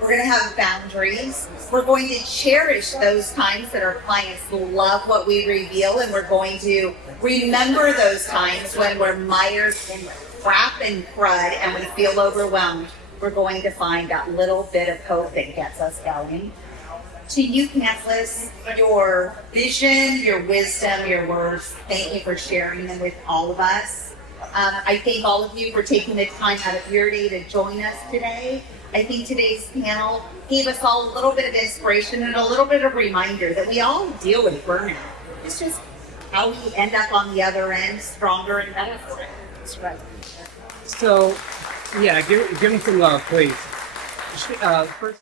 We're going to have boundaries. We're going to cherish those times that our clients love what we reveal, and we're going to remember those times when we're mired in crap and crud and we feel overwhelmed. We're going to find that little bit of hope that gets us going. To you, panelists, your vision, your wisdom, your words, thank you for sharing them with all of us. I thank all of you for taking the time out of your day to join us today. I think today's panel gave us all a little bit of inspiration and a little bit of reminder that we all deal with burnout. It's just how we end up on the other end stronger and better for it. That's right. So, yeah, give him some love, please. First.